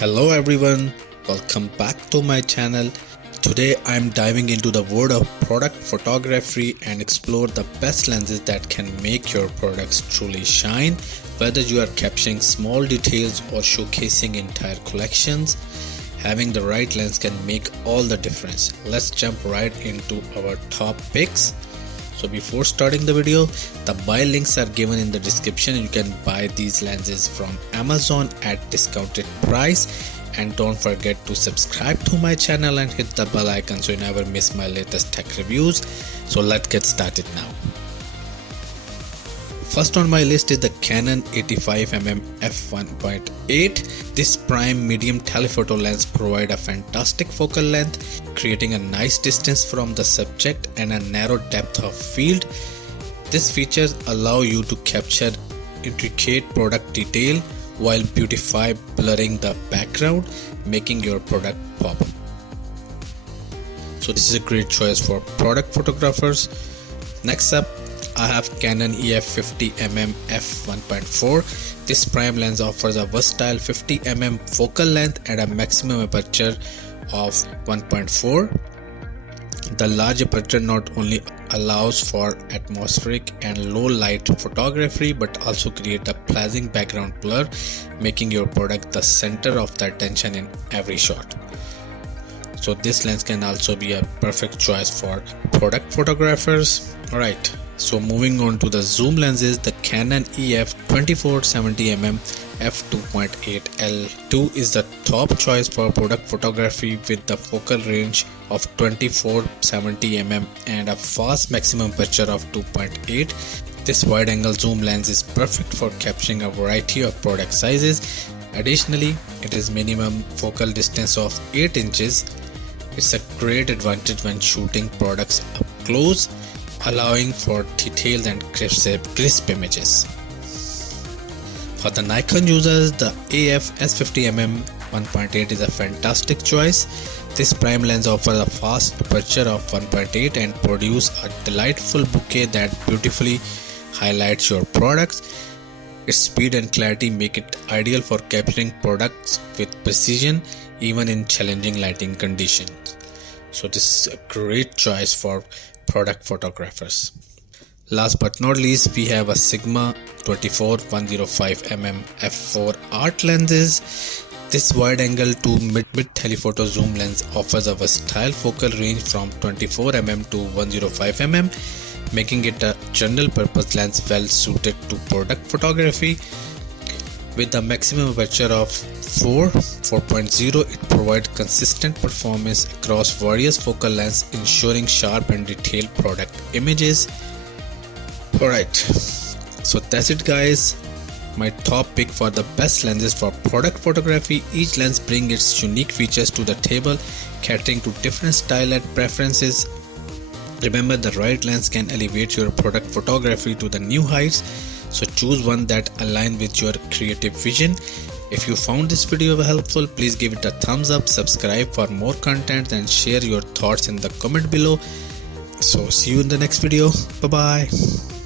Hello everyone, welcome back to my channel. Today I'm diving into the world of product photography and explore the best lenses that can make your products truly shine. Whether you are capturing small details or showcasing entire collections, having the right lens can make all the difference. Let's jump right into our top picks. So before starting the video, the buy links are given in the description. You can buy these lenses from Amazon at discounted price, and don't forget to subscribe to my channel and hit the bell icon so you never miss my latest tech reviews. So let's get started now. First on my list is the Canon 85mm f1.8. This prime medium telephoto lens provides a fantastic focal length, creating a nice distance from the subject and a narrow depth of field. These features allow you to capture intricate product detail while beautify blurring the background, making your product pop. So this is a great choice for product photographers. Next up, I have Canon EF50mm f1.4. This prime lens offers a versatile 50mm focal length and a maximum aperture of 1.4. The large aperture not only allows for atmospheric and low light photography but also create a pleasing background blur, making your product the center of the attention in every shot. So this lens can also be a perfect choice for product photographers. Alright, so moving on to the zoom lenses, the Canon EF 2470mm f2.8L2 is the top choice for product photography with the focal range of 2470mm and a fast maximum aperture of 2.8. This wide angle zoom lens is perfect for capturing a variety of product sizes. Additionally, it has minimum focal distance of 8 inches. It's a great advantage when shooting products up close, allowing for detailed and crisp images. For the Nikon users, the AF-S 50mm 1.8 is a fantastic choice. This prime lens offers a fast aperture of 1.8 and produces a delightful bokeh that beautifully highlights your products. Its speed and clarity make it ideal for capturing products with precision even in challenging lighting conditions. So this is a great choice for product photographers. Last but not least, we have a Sigma 24-105mm f4 art lenses. This wide angle to mid telephoto zoom lens offers a versatile focal range from 24mm to 105mm, making it a general purpose lens well suited to product photography. With a maximum aperture of 4.0, it provides consistent performance across various focal lengths, ensuring sharp and detailed product images. Alright, so that's it guys, my top pick for the best lenses for product photography. Each lens brings its unique features to the table, catering to different style and preferences. Remember, the right lens can elevate your product photography to the new heights, so choose one that aligns with your creative vision. If you found this video helpful, please give it a thumbs up, subscribe for more content and share your thoughts in the comment below. So see you in the next video. Bye bye.